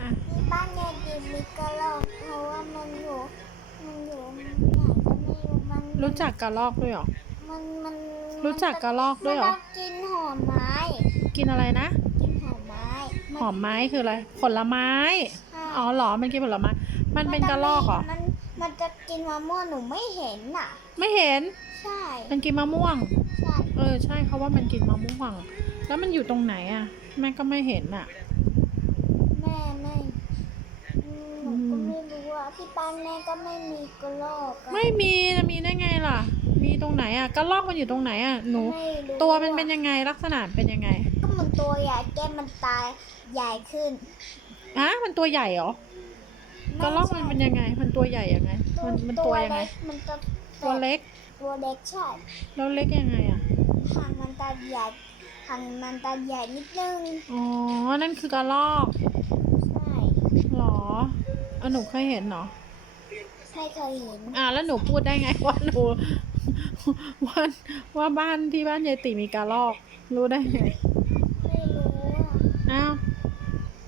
อะที่บ้านยายดีมีกระรอกเพราะว่ามันอยู่ มันอยู่ไหนก็ไม่รู้มันรู้จักกระลอกด้วยเหรอ มันมันรู้จักกระรอกด้วยเหรอ มันต้องกินหอมไม้ กินอะไรนะ กินหอมไม้หอมไม้คืออะไร ผลไม้ ค่ะอ๋อเหรอ มันกินผลไม้ มันเป็นกระลอกเหรอ มันมันจะกินมะม่วงหนูไม่เห็นน่ะ ไม่เห็น ใช่มันกินมะม่วง ใช่ เออ ใช่เขาว่ามันกินมะม่วง แล้วมันอยู่ตรงไหนอะแม่ก็ไม่เห็นอะ ที่บ้านแม่ก็ไม่มีกระรอกอะไม่มีจะมีได้ไงล่ะ มีตรงไหนอะกระลอกมันอยู่ตรงไหนอะหนู ไม่รู้ตัวมันเป็นอะยังไงลักษณะเป็นยังไงก็มันตัวใหญ่แก้มมันตายใหญ่ขึ้นฮะมันตัวใหญ่เหรอกระลอกมันเป็นยังไง มันตัวใหญ่ยังไง มันมันตัวยังไง เล็กมันจะตัวเล็กตัวเล็กใช่แล้วเล็กยังไงอะหางมันตาใหญ่หางมันตาใหญ่นิดนึงอ๋อนั่นคือกระลอกใช่เหรอ อะหนูเคยเห็นเหรอไม่เคยเห็นอะแล้วหนูพูดได้ไงว่าหนูว่าว่าบ้านที่บ้านยายติมีกระรอก รู้ได้ไงไม่รู้อะอ้าว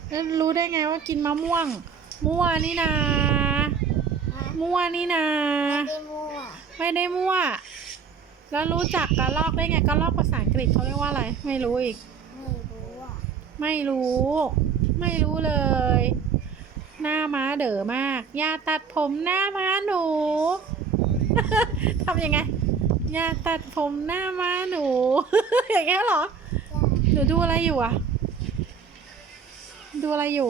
แล้วรู้ได้ไงว่ากินมะม่วงมั่วนี่นาฮะมั่วนี่นา ไม่ได้มั่วไม่ได้มั่ว แล้วรู้จักกระรอกได้ไงกระรอกภาษาอังกฤษเขาเรียกว่าอะไร ไม่รู้อีก ไม่รู้อะไม่รู้ ไม่รู้เลย หน้าม้าเด๋อมาก อย่าตัดผมหน้าม้าหนู ทำยังไง อย่าตัดผมหน้าม้าหนู อย่างเงี้ยเหรอใช่หนูดูอะไรอยู่อะดูอะไรอยู่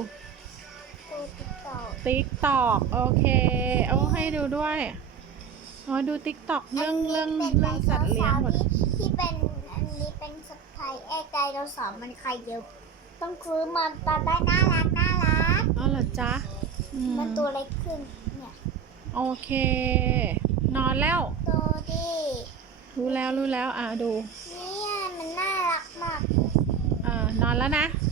ตัวติ๊กต็อกติ๊กตอกโอเค เอาให้ดูด้วยอ๋อดูติ๊กตอกเรื่องเรื่องเป็นเรื่องสัตว์เลี้ยงหมดที่ที่เป็นอันนี้เป็นสไตล์แอกไดโนเสาร์มันใครเยอะ ต้องซื้อมาตอนได้น่ารักน่ารัก อ๋อเหรอจ๊ะอืมมันตัวเล็กขึ้นเนี่ยโอเค นอนแล้ว ตัวดีรู้แล้วรู้แล้ว อะดู เนี่ยมันน่ารักมากอ่านอนแล้วนะใ